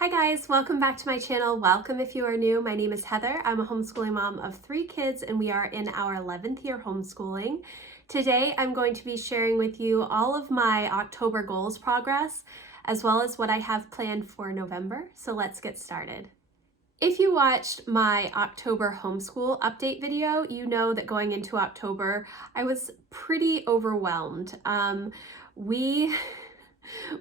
Hi guys, welcome back to my channel. Welcome if you are new. My name is Heather. I'm a homeschooling mom of 3 kids and we are in our 11th year homeschooling. Today I'm going to be sharing with you all of my October goals progress as well as what I have planned for November. So let's get started. If you watched my October homeschool update video, you know that going into October I was pretty overwhelmed.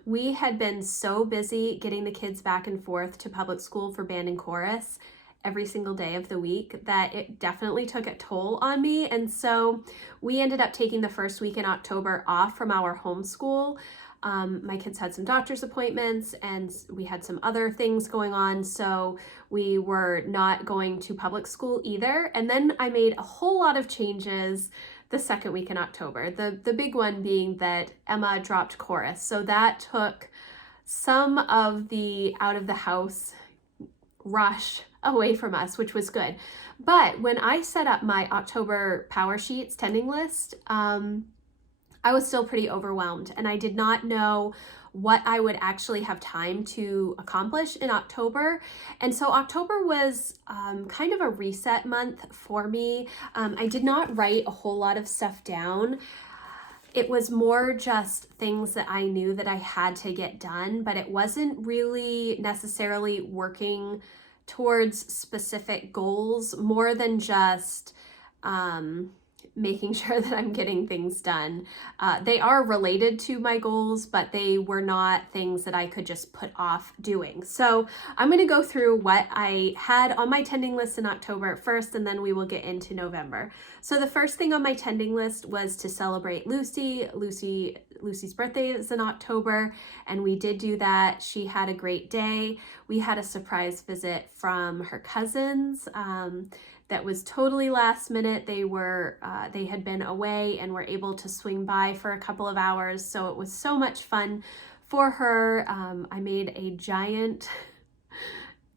We had been so busy getting the kids back and forth to public school for band and chorus every single day of the week that it definitely took a toll on me. And so we ended up taking the first week in October off from our homeschool. My kids had some doctor's appointments and we had some other things going on, so we were not going to public school either. And then I made a whole lot of changes the second week in October. The big one being that Emma dropped chorus. So that took some of the out of the house rush away from us, which was good. But when I set up my October Powersheets tending list, I was still pretty overwhelmed and I did not know what I would actually have time to accomplish in October. And so October was kind of a reset month for me. I did not write a whole lot of stuff down. It was more just things that I knew that I had to get done, but it wasn't really necessarily working towards specific goals, more than just making sure that I'm getting things done. They are related to my goals, but they were not things that I could just put off doing. So I'm going to go through what I had on my tending list in October first, and then we will get into November. So the first thing on my tending list was to celebrate Lucy. Lucy's birthday is in October, and we did do that. She had a great day. We had a surprise visit from her cousins. That was totally last minute. They had been away and were able to swing by for a couple of hours. So it was so much fun for her. I made a giant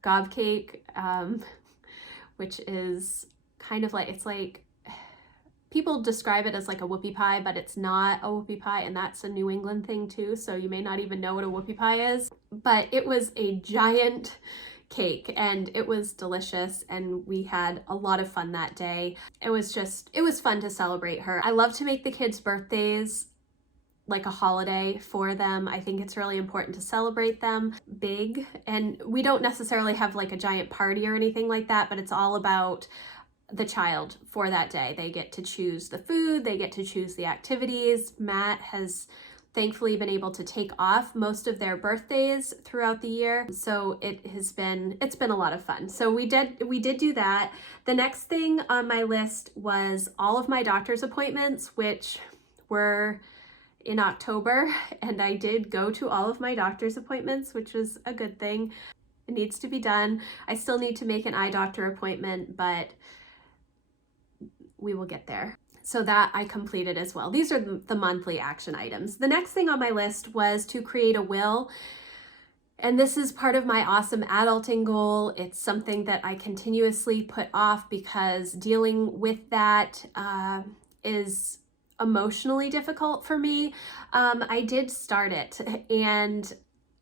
gob cake, which is kind of like, it's like, people describe it as like a whoopie pie, but it's not a whoopie pie, and that's a New England thing too. So you may not even know what a whoopie pie is, but it was a giant cake and it was delicious and we had a lot of fun that day. It was fun to celebrate her. I love to make the kids' birthdays like a holiday for them. I think it's really important to celebrate them big, and we don't necessarily have like a giant party or anything like that, but it's all about the child for that day. They get to choose the food, they get to choose the activities. Matt has thankfully been able to take off most of their birthdays throughout the year, so it's been a lot of fun. So we did do that. The next thing on my list was all of my doctor's appointments, which were in October, and I did go to all of my doctor's appointments, which was a good thing. It needs to be done. I still need to make an eye doctor appointment, but we will get there. So that I completed as well. These are the monthly action items. The next thing on my list was to create a will. And this is part of my awesome adulting goal. It's something that I continuously put off because dealing with that is emotionally difficult for me. I did start it and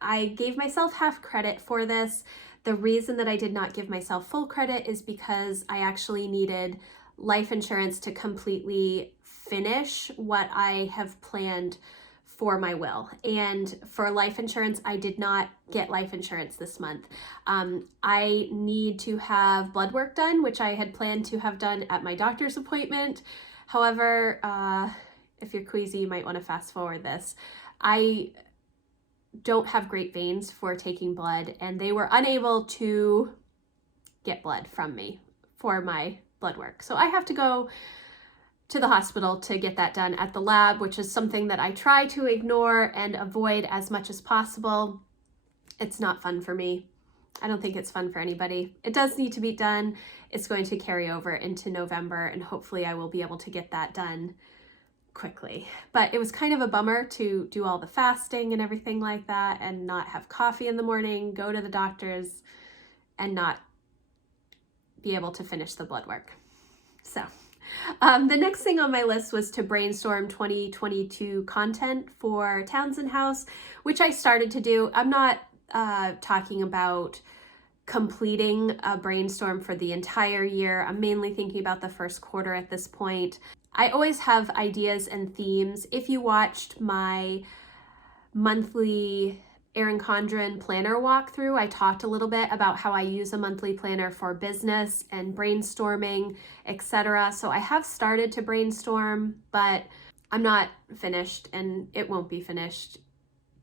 I gave myself half credit for this. The reason that I did not give myself full credit is because I actually needed life insurance to completely finish what I have planned for my will. And for life insurance, I did not get life insurance this month. I need to have blood work done, which I had planned to have done at my doctor's appointment. However, if you're queasy, you might want to fast forward this. I don't have great veins for taking blood, and they were unable to get blood from me for my blood work. So I have to go to the hospital to get that done at the lab, which is something that I try to ignore and avoid as much as possible. It's not fun for me. I don't think it's fun for anybody. It does need to be done. It's going to carry over into November, and hopefully I will be able to get that done quickly. But it was kind of a bummer to do all the fasting and everything like that and not have coffee in the morning, go to the doctor's, and not be able to finish the blood work. So the next thing on my list was to brainstorm 2022 content for Townsend House, which I started to do. I'm not talking about completing a brainstorm for the entire year. I'm mainly thinking about the first quarter at this point. I always have ideas and themes. If you watched my monthly Erin Condren planner walkthrough, I talked a little bit about how I use a monthly planner for business and brainstorming, etc. So I have started to brainstorm, but I'm not finished, and it won't be finished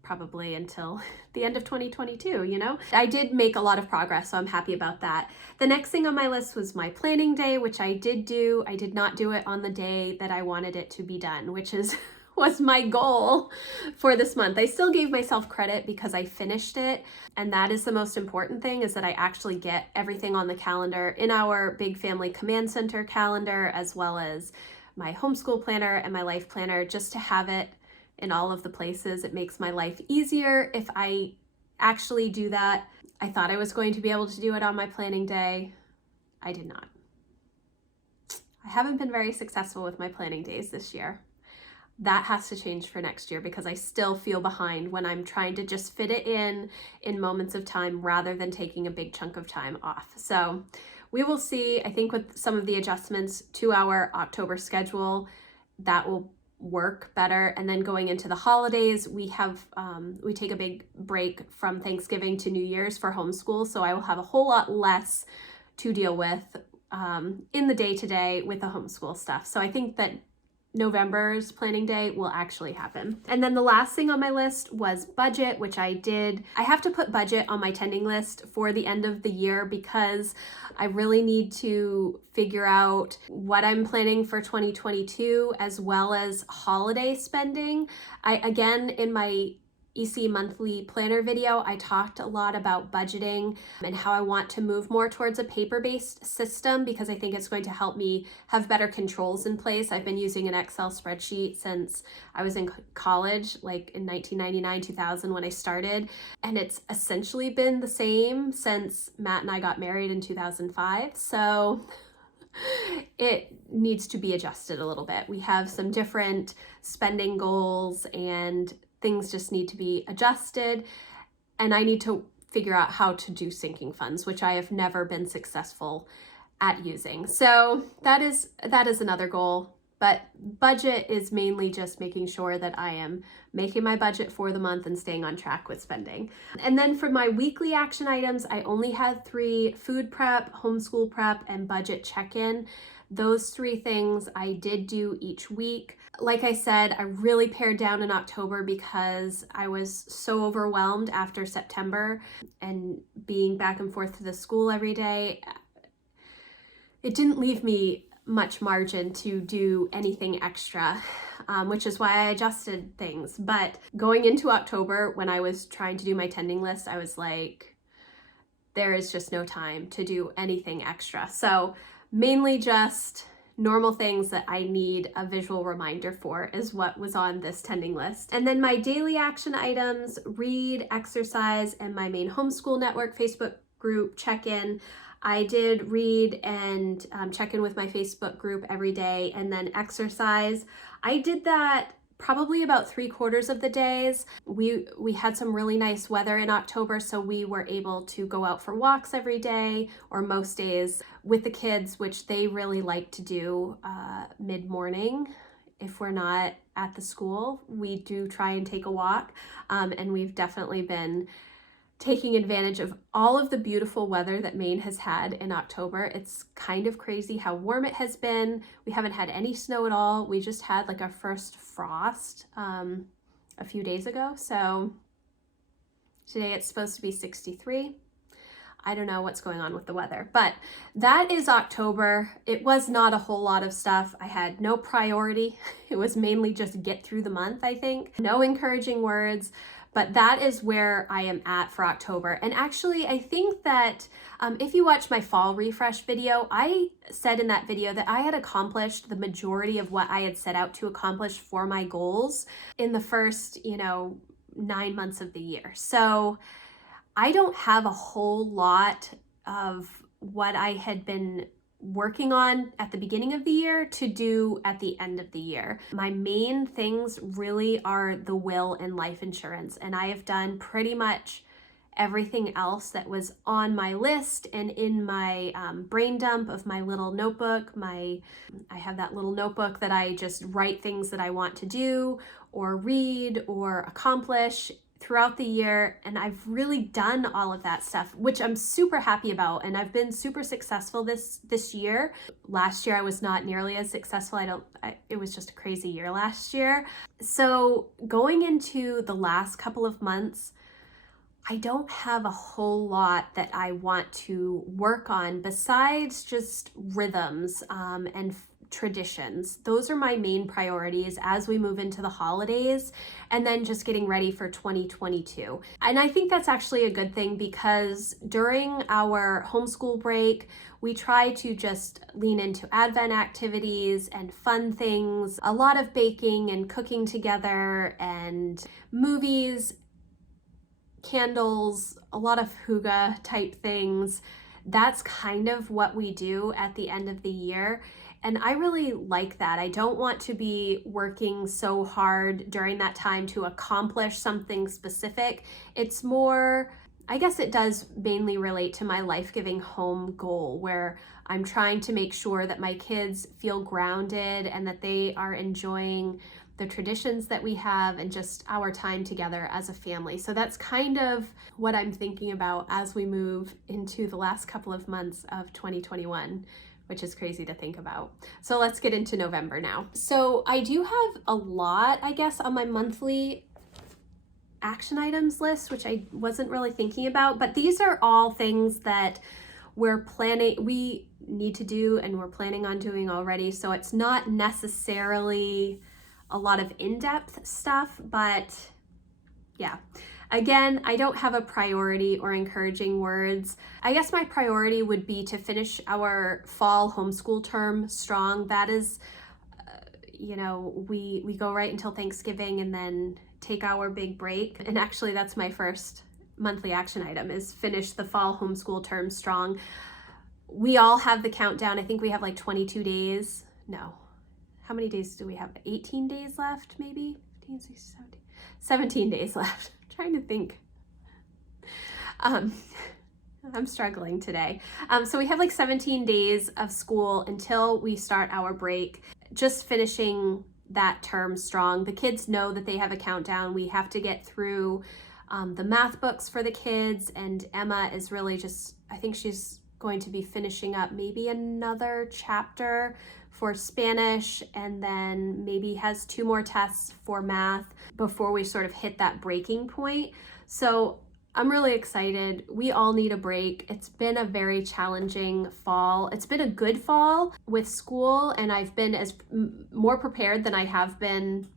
probably until the end of 2022, you know? I did make a lot of progress, so I'm happy about that. The next thing on my list was my planning day, which I did do. I did not do it on the day that I wanted it to be done, which was my goal for this month. I still gave myself credit because I finished it, and that is the most important thing, is that I actually get everything on the calendar in our Big Family Command Center calendar, as well as my homeschool planner and my life planner, just to have it in all of the places. It makes my life easier if I actually do that. I thought I was going to be able to do it on my planning day. I did not. I haven't been very successful with my planning days this year. That has to change for next year, because I still feel behind when I'm trying to just fit it in moments of time rather than taking a big chunk of time off. So we will see. I think with some of the adjustments to our October schedule, that will work better. And then going into the holidays, we take a big break from Thanksgiving to New Year's for homeschool. So I will have a whole lot less to deal with in the day-to-day with the homeschool stuff. So I think that November's planning day will actually happen. And then the last thing on my list was budget, which I did. I have to put budget on my tending list for the end of the year, because I really need to figure out what I'm planning for 2022, as well as holiday spending. Again, in my EC monthly planner video, I talked a lot about budgeting and how I want to move more towards a paper-based system, because I think it's going to help me have better controls in place. I've been using an Excel spreadsheet since I was in college, like in 1999, 2000 when I started, and it's essentially been the same since Matt and I got married in 2005. So it needs to be adjusted a little bit. We have some different spending goals, and things just need to be adjusted, and I need to figure out how to do sinking funds, which I have never been successful at using. So that is another goal, but budget is mainly just making sure that I am making my budget for the month and staying on track with spending. And then for my weekly action items, I only had 3: food prep, homeschool prep, and budget check-in. Those 3 things I did do each week. Like I said, I really pared down in October because I was so overwhelmed after September and being back and forth to the school every day. It didn't leave me much margin to do anything extra, which is why I adjusted things. But going into October, when I was trying to do my tending list, I was like, there is just no time to do anything extra. So mainly just normal things that I need a visual reminder for is what was on this tending list. And then my daily action items: read, exercise, and my main homeschool network Facebook group check-in. I did read and check in with my Facebook group every day, and then exercise. I did that probably about 3/4 of the days. We had some really nice weather in October, so we were able to go out for walks every day, or most days, with the kids, which they really like to do mid-morning. If we're not at the school, we do try and take a walk, and we've definitely been taking advantage of all of the beautiful weather that Maine has had in October. It's kind of crazy how warm it has been. We haven't had any snow at all. We just had like our first frost a few days ago. So today it's supposed to be 63. I don't know what's going on with the weather, but that is October. It was not a whole lot of stuff. I had no priority. It was mainly just get through the month, I think. No encouraging words. But that is where I am at for October. And actually, I think that if you watch my fall refresh video, I said in that video that I had accomplished the majority of what I had set out to accomplish for my goals in the first, 9 months of the year. So I don't have a whole lot of what I had been working on at the beginning of the year to do at the end of the year. My main things really are the will and life insurance, and I have done pretty much everything else that was on my list and in my brain dump of my little notebook. I have that little notebook that I just write things that I want to do or read or accomplish throughout the year, and I've really done all of that stuff, which I'm super happy about, and I've been super successful this year. Last year I was not nearly as successful. It was just a crazy year last year. So going into the last couple of months, I don't have a whole lot that I want to work on besides just rhythms and traditions. Those are my main priorities as we move into the holidays, and then just getting ready for 2022. And I think that's actually a good thing, because during our homeschool break, we try to just lean into Advent activities and fun things, a lot of baking and cooking together, and movies, candles, a lot of hygge type things. That's kind of what we do at the end of the year. And I really like that. I don't want to be working so hard during that time to accomplish something specific. It's more, I guess it does mainly relate to my life-giving home goal, where I'm trying to make sure that my kids feel grounded and that they are enjoying the traditions that we have and just our time together as a family. So that's kind of what I'm thinking about as we move into the last couple of months of 2021. Which is crazy to think about. So let's get into November now. So I do have a lot, I guess, on my monthly action items list, which I wasn't really thinking about, but these are all things that we need to do and we're planning on doing already. So it's not necessarily a lot of in-depth stuff, but yeah. Again, I don't have a priority or encouraging words. I guess my priority would be to finish our fall homeschool term strong. That is, we go right until Thanksgiving and then take our big break. And actually, that's my first monthly action item, is finish the fall homeschool term strong. We all have the countdown. I think we have like 22 days. No. How many days do we have? 18 days left, maybe? 15, 16, 17. 17 days left. Trying to think. I'm struggling today. So we have like 17 days of school until we start our break. Just finishing that term strong. The kids know that they have a countdown. We have to get through the math books for the kids, and Emma is really I think she's going to be finishing up maybe another chapter for Spanish, and then maybe has 2 more tests for math before we sort of hit that breaking point. So I'm really excited. We all need a break. It's been a very challenging fall. It's been a good fall with school, and I've been more prepared than I have been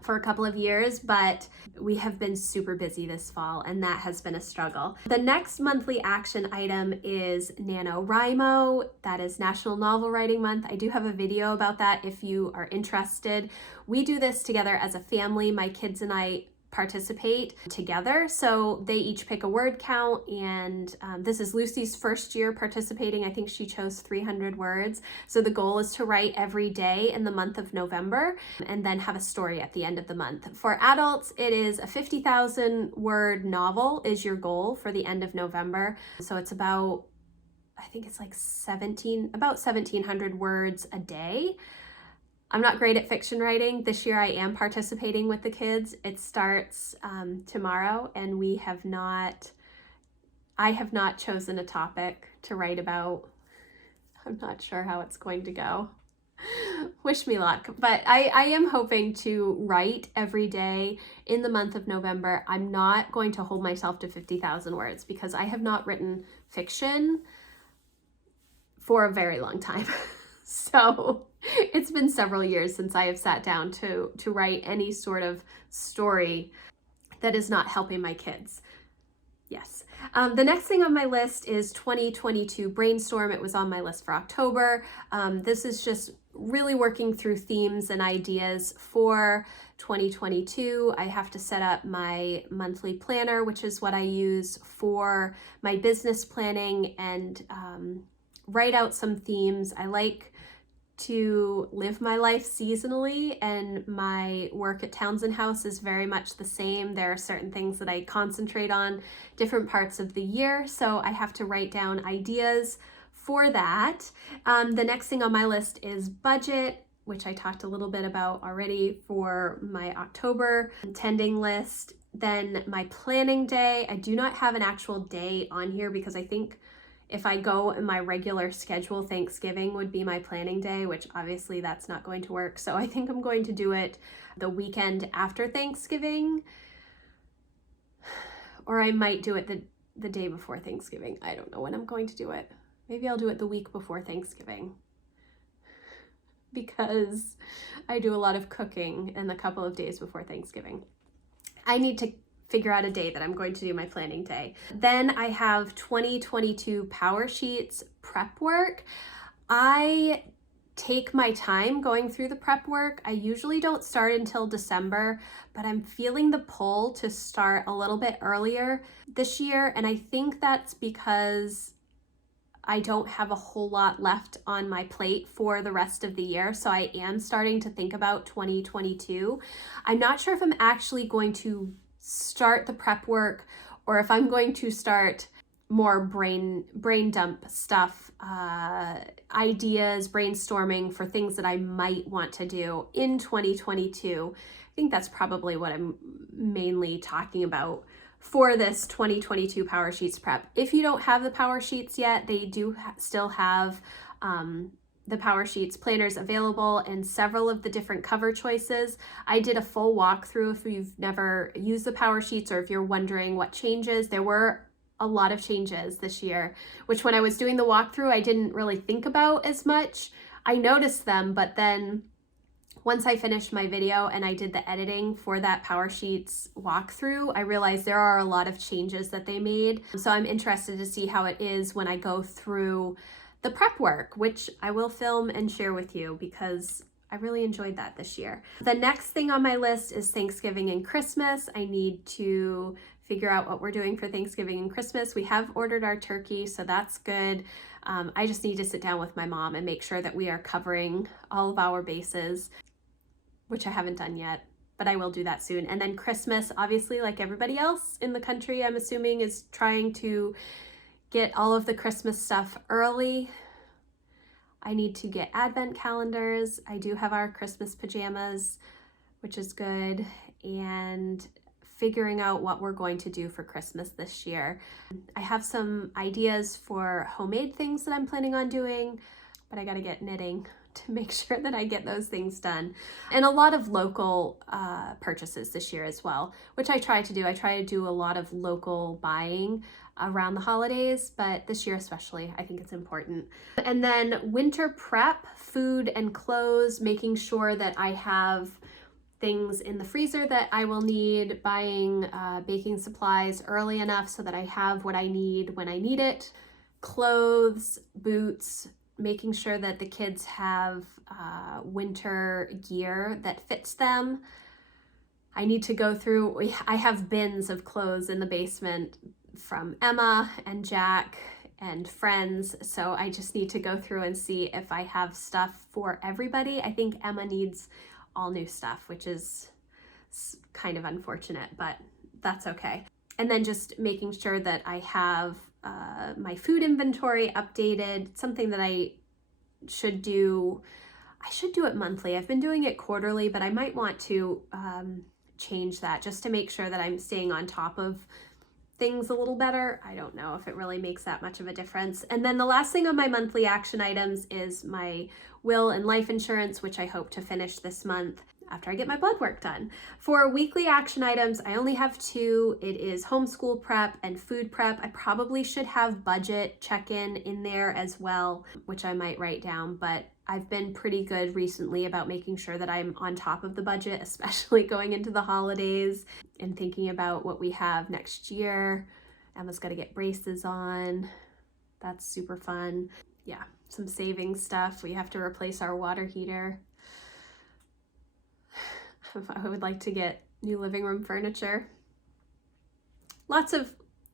for a couple of years, but we have been super busy this fall, and that has been a struggle. The next monthly action item is NaNoWriMo. That is National Novel Writing Month. I do have a video about that if you are interested. We do this together as a family. My kids and I participate together. So they each pick a word count, and this is Lucy's first year participating. I think she chose 300 words. So the goal is to write every day in the month of November and then have a story at the end of the month. For adults, it is a 50,000 word novel is your goal for the end of November. So it's about, I think it's like about 1,700 words a day. I'm not great at fiction writing. This year I am participating with the kids. It starts tomorrow, and I have not chosen a topic to write about. I'm not sure how it's going to go. Wish me luck. But I am hoping to write every day in the month of November. I'm not going to hold myself to 50,000 words because I have not written fiction for a very long time. So it's been several years since I have sat down to write any sort of story that is not helping my kids. Yes. The next thing on my list is 2022 Brainstorm. It was on my list for October. This is just really working through themes and ideas for 2022. I have to set up my monthly planner, which is what I use for my business planning, and write out some themes. I like to live my life seasonally, and my work at Townsend House is very much the same. There are certain things that I concentrate on different parts of the year, so I have to write down ideas for that. The next thing on my list is budget, which I talked a little bit about already for my October attending list. Then my planning day. I do not have an actual day on here because I think if I go in my regular schedule, Thanksgiving would be my planning day, which obviously that's not going to work. So I think I'm going to do it the weekend after Thanksgiving, or I might do it the day before Thanksgiving. I don't know when I'm going to do it. Maybe I'll do it the week before Thanksgiving because I do a lot of cooking in the couple of days before Thanksgiving. I need to figure out a day that I'm going to do my planning day. Then I have 2022 Powersheets prep work. I take my time going through the prep work. I usually don't start until December, but I'm feeling the pull to start a little bit earlier this year. And I think that's because I don't have a whole lot left on my plate for the rest of the year. So I am starting to think about 2022. I'm not sure if I'm actually going to start the prep work or if I'm going to start more brain dump stuff, ideas, brainstorming for things that I might want to do in 2022. I think that's probably what I'm mainly talking about for this 2022 Powersheets prep. If you don't have the Powersheets yet, they do still have the Powersheets planners available and several of the different cover choices. I did a full walkthrough if you've never used the Powersheets or if you're wondering what changes. There were a lot of changes this year, which when I was doing the walkthrough, I didn't really think about as much. I noticed them, but then once I finished my video and I did the editing for that Powersheets walkthrough, I realized there are a lot of changes that they made. So I'm interested to see how it is when I go through the prep work, which I will film and share with you because I really enjoyed that this year. The next thing on my list is Thanksgiving and Christmas. I need to figure out what we're doing for Thanksgiving and Christmas. We have ordered our turkey, so that's good. I just need to sit down with my mom and make sure that we are covering all of our bases, which I haven't done yet, but I will do that soon. And then Christmas, obviously, like everybody else in the country, I'm assuming, is trying to get all of the Christmas stuff early. I need to get advent calendars. I do have our Christmas pajamas, which is good, and figuring out what we're going to do for Christmas this year. I have some ideas for homemade things that I'm planning on doing, but I gotta get knitting to make sure that I get those things done. And a lot of local purchases this year as well, which I try to do. I try to do a lot of local buying around the holidays, but this year especially, I think it's important. And then winter prep, food and clothes, making sure that I have things in the freezer that I will need, buying baking supplies early enough so that I have what I need when I need it, clothes, boots, making sure that the kids have winter gear that fits them. I need to go through, I have bins of clothes in the basement from Emma and Jack and friends, so I just need to go through and see if I have stuff for everybody. I think Emma needs all new stuff, which is kind of unfortunate, but that's okay. And then just making sure that I have my food inventory updated, something that I should do. I should do it monthly. I've been doing it quarterly, but I might want to change that just to make sure that I'm staying on top of things a little better. I don't know if it really makes that much of a difference. And then the last thing on my monthly action items is my will and life insurance, which I hope to finish this month after I get my blood work done. For weekly action items, I only have two. It is homeschool prep and food prep. I probably should have budget check-in in there as well, which I might write down, but I've been pretty good recently about making sure that I'm on top of the budget, especially going into the holidays and thinking about what we have next year. Emma's got to get braces on. That's super fun. Yeah, some saving stuff. We have to replace our water heater. I would like to get new living room furniture.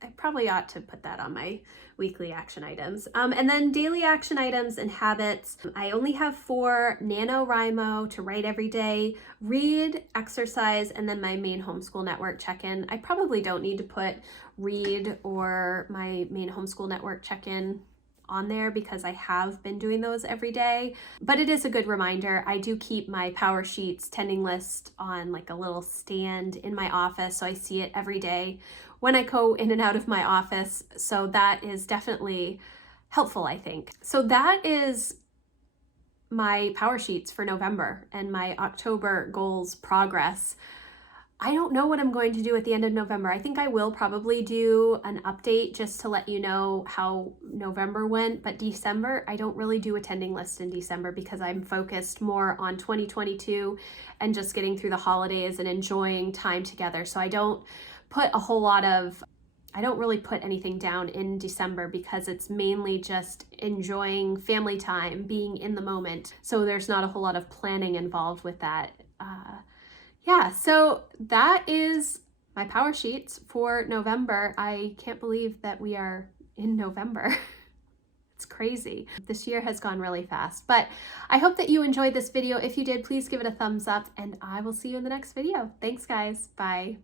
I probably ought to put that on my weekly action items. And then daily action items and habits. I only have 4: NaNoWriMo to write every day, read, exercise, and then my main homeschool network check-in. I probably don't need to put read or my main homeschool network check-in on there because I have been doing those every day, but it is a good reminder. I do keep my Powersheets tending list on like a little stand in my office, so I see it every day when I go in and out of my office. So that is definitely helpful, I think. So that is my Powersheets for November and my October goals progress. I don't know what I'm going to do at the end of November. I think I will probably do an update just to let you know how November went, but December, I don't really do a tending list in December because I'm focused more on 2022 and just getting through the holidays and enjoying time together. So I don't put a whole lot of, I don't really put anything down in December because it's mainly just enjoying family time, being in the moment. So there's not a whole lot of planning involved with that. Yeah, so that is my Powersheets for November. I can't believe that we are in November. It's crazy. This year has gone really fast, but I hope that you enjoyed this video. If you did, please give it a thumbs up and I will see you in the next video. Thanks guys, bye.